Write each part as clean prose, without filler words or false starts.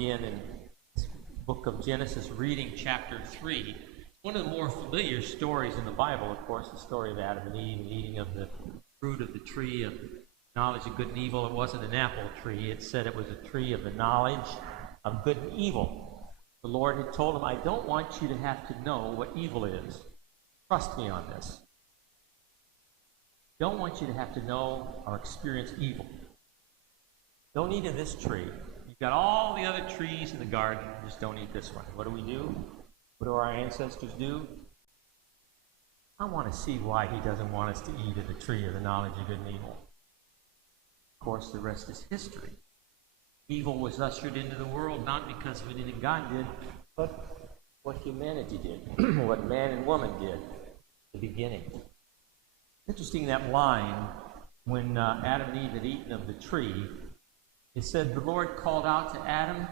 begin in the book of Genesis, reading chapter 3. One of the more familiar stories in the Bible, of course, the story of Adam and Eve eating of the fruit of the tree of knowledge of good and evil. It wasn't an apple tree. It said it was a tree of the knowledge of good and evil. The Lord had told him, I don't want you to have to know what evil is. Trust me on this. I don't want you to have to know or experience evil. Don't eat of this tree. You've got all the other trees in the garden. Just don't eat this one. What do we do? What do our ancestors do? I want to see why he doesn't want us to eat of the tree of the knowledge of good and evil. Of course, the rest is history. Evil was ushered into the world not because of anything God did, but what humanity did, what man and woman did at the beginning. Interesting, that line, when Adam and Eve had eaten of the tree, it said the Lord called out to Adam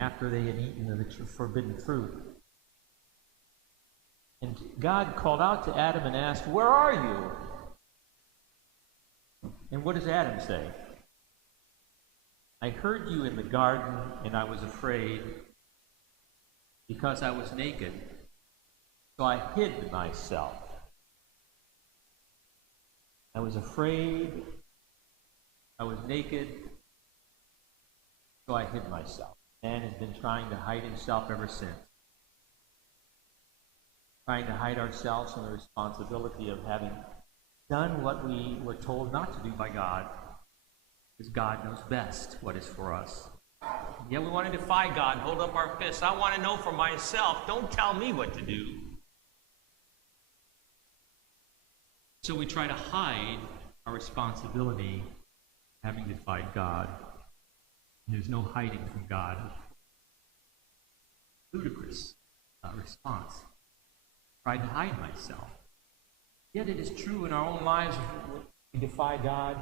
after they had eaten of the forbidden fruit. And God called out to Adam and asked, where are you? And what does Adam say? I heard you in the garden, and I was afraid because I was naked. So I hid myself. I was afraid. I was naked. So I hid myself. Man has been trying to hide himself ever since. Trying to hide ourselves from the responsibility of having done what we were told not to do by God. Because God knows best what is for us. Yet we want to defy God, hold up our fists. I want to know for myself. Don't tell me what to do. So we try to hide our responsibility, having defied God. And there's no hiding from God. Ludicrous response. Tried to hide myself. Yet it is true in our own lives, when we defy God,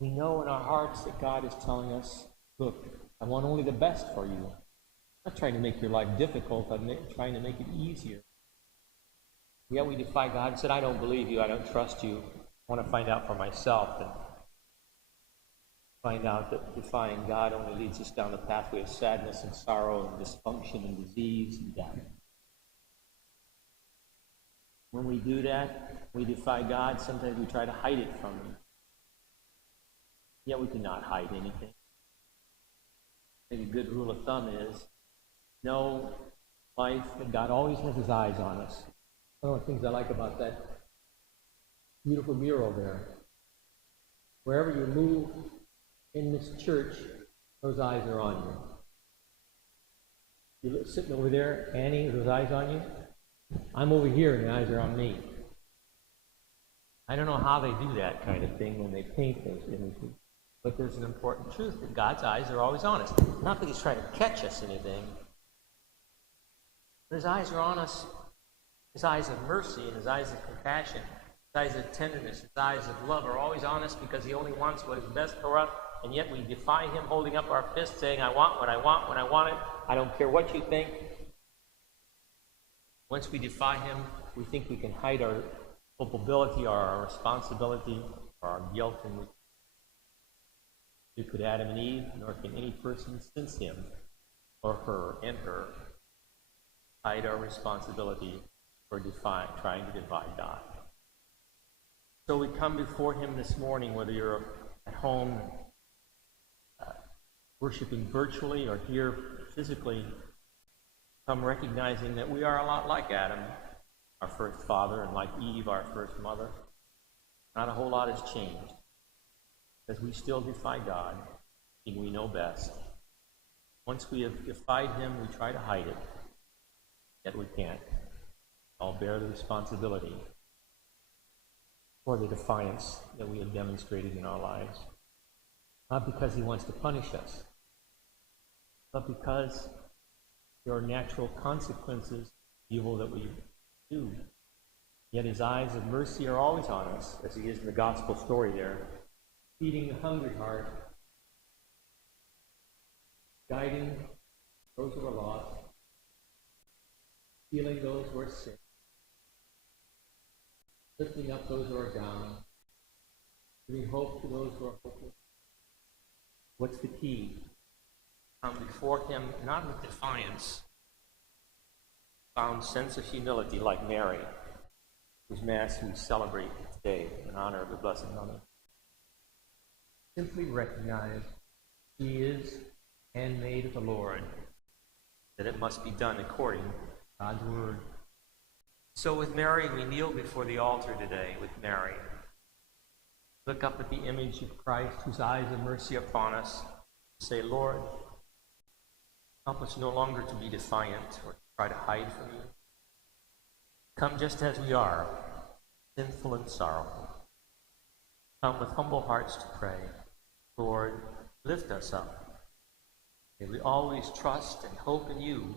we know in our hearts that God is telling us, look, I want only the best for you. I'm not trying to make your life difficult, I'm trying to make it easier. Yet we defy God and said, I don't believe you, I don't trust you. I want to find out for myself. And find out that defying God only leads us down the pathway of sadness and sorrow and dysfunction and disease and death. When we do that, we defy God, sometimes we try to hide it from Him. Yet we cannot hide anything. I think a good rule of thumb is, know life, that God always has His eyes on us. One of the things I like about that beautiful mural there, wherever you move in this church, those eyes are on you. You're sitting over there, Annie, those eyes on you? I'm over here and the eyes are on me. I don't know how they do that kind of thing when they paint those images, but there's an important truth that God's eyes are always on us. Not that He's trying to catch us anything, but His eyes are on us. His eyes of mercy and His eyes of compassion, His eyes of tenderness, His eyes of love are always on us because He only wants what is best for us, and yet we defy Him, holding up our fists, saying, I want what I want when I want it. I don't care what you think. Once we defy Him, we think we can hide our culpability or our responsibility or our guilt, and neither could Adam and Eve, nor can any person since him or her and her hide our responsibility for trying to defy God. So we come before Him this morning, whether you're at home worshiping virtually or here physically, come recognizing that we are a lot like Adam, our first father, and like Eve, our first mother. Not a whole lot has changed, because we still defy God, and we know best. Once we have defied Him, we try to hide it, yet we can't. I'll bear the responsibility for the defiance that we have demonstrated in our lives. Not because He wants to punish us, but because there are natural consequences of evil that we do. Yet His eyes of mercy are always on us, as He is in the gospel story there, feeding the hungry heart, guiding those who are lost, healing those who are sick, lifting up those who are down, giving hope to those who are hopeless. What's the key? come before him not with defiance, found sense of humility like Mary, whose Mass we celebrate today in honor of the Blessed Mother. Simply recognize he is handmaid of the Lord, that it must be done according to God's word. So with Mary, we kneel before the altar today with Mary. Look up at the image of Christ, whose eyes of mercy upon us. Say, Lord, help us no longer to be defiant or to try to hide from you. Come just as we are, sinful and sorrowful. Come with humble hearts to pray. Lord, lift us up. May we always trust and hope in you,